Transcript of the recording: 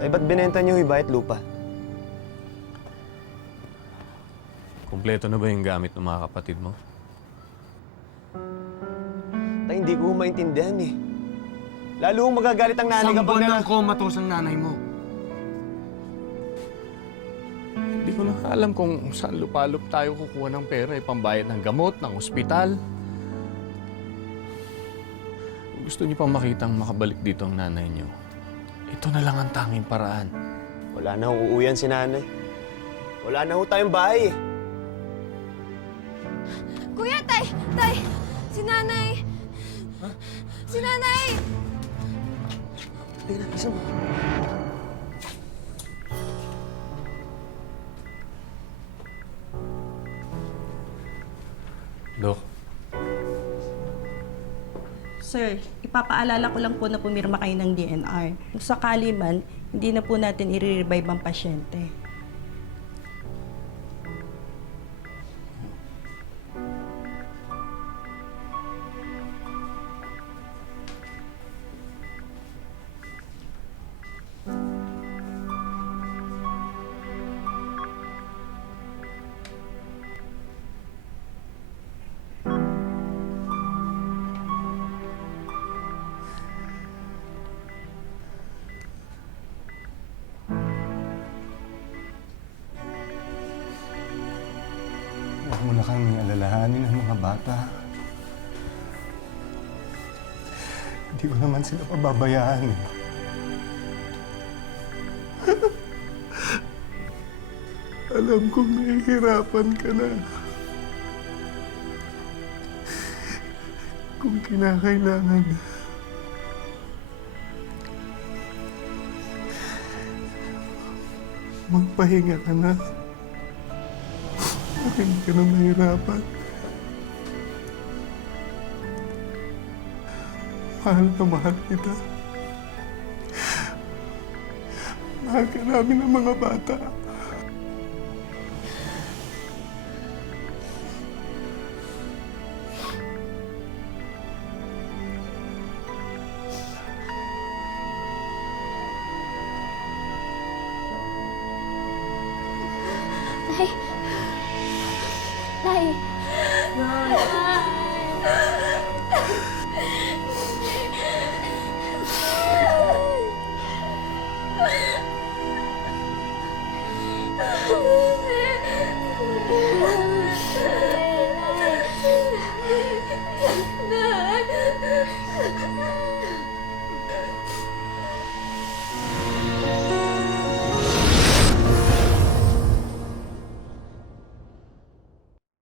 Tay, ba't binenta niyo yung iba at lupa? Kumpleto na ba yung gamit ng mga kapatid mo? Tay, hindi ko maintindihan eh. Lalo kong magagalit ang nanay Isang kapag buwan ng comatose ang nanay mo. Hindi ko na alam kung saan lupalop tayo kukuha ng pera, pambayad ng gamot, ng ospital. Kung gusto niyo pang makitang makabalik dito ang nanay niyo, ito na lang ang tanging paraan. Wala na hong uuyan si nanay. Wala na ho tayong bahay eh. Kuya, tay! Tay! Si nanay! Si nanay! Tay, isa mo. Dok, Sir, ipapaalala ko lang po na pumirma kayo ng DNR. Kung sakali man, hindi na po natin i-revive ang pasyente. Huwag mo na kang alalahanin ang mga bata. Hindi ko naman sila pababayaan eh. Alam kong nahihirapan ka na. Kung kinakailangan, magpahinga ka na. Hindi ka na mahirapan. Mahal na mahal kita. Mahal ka namin ng mga bata. Tay!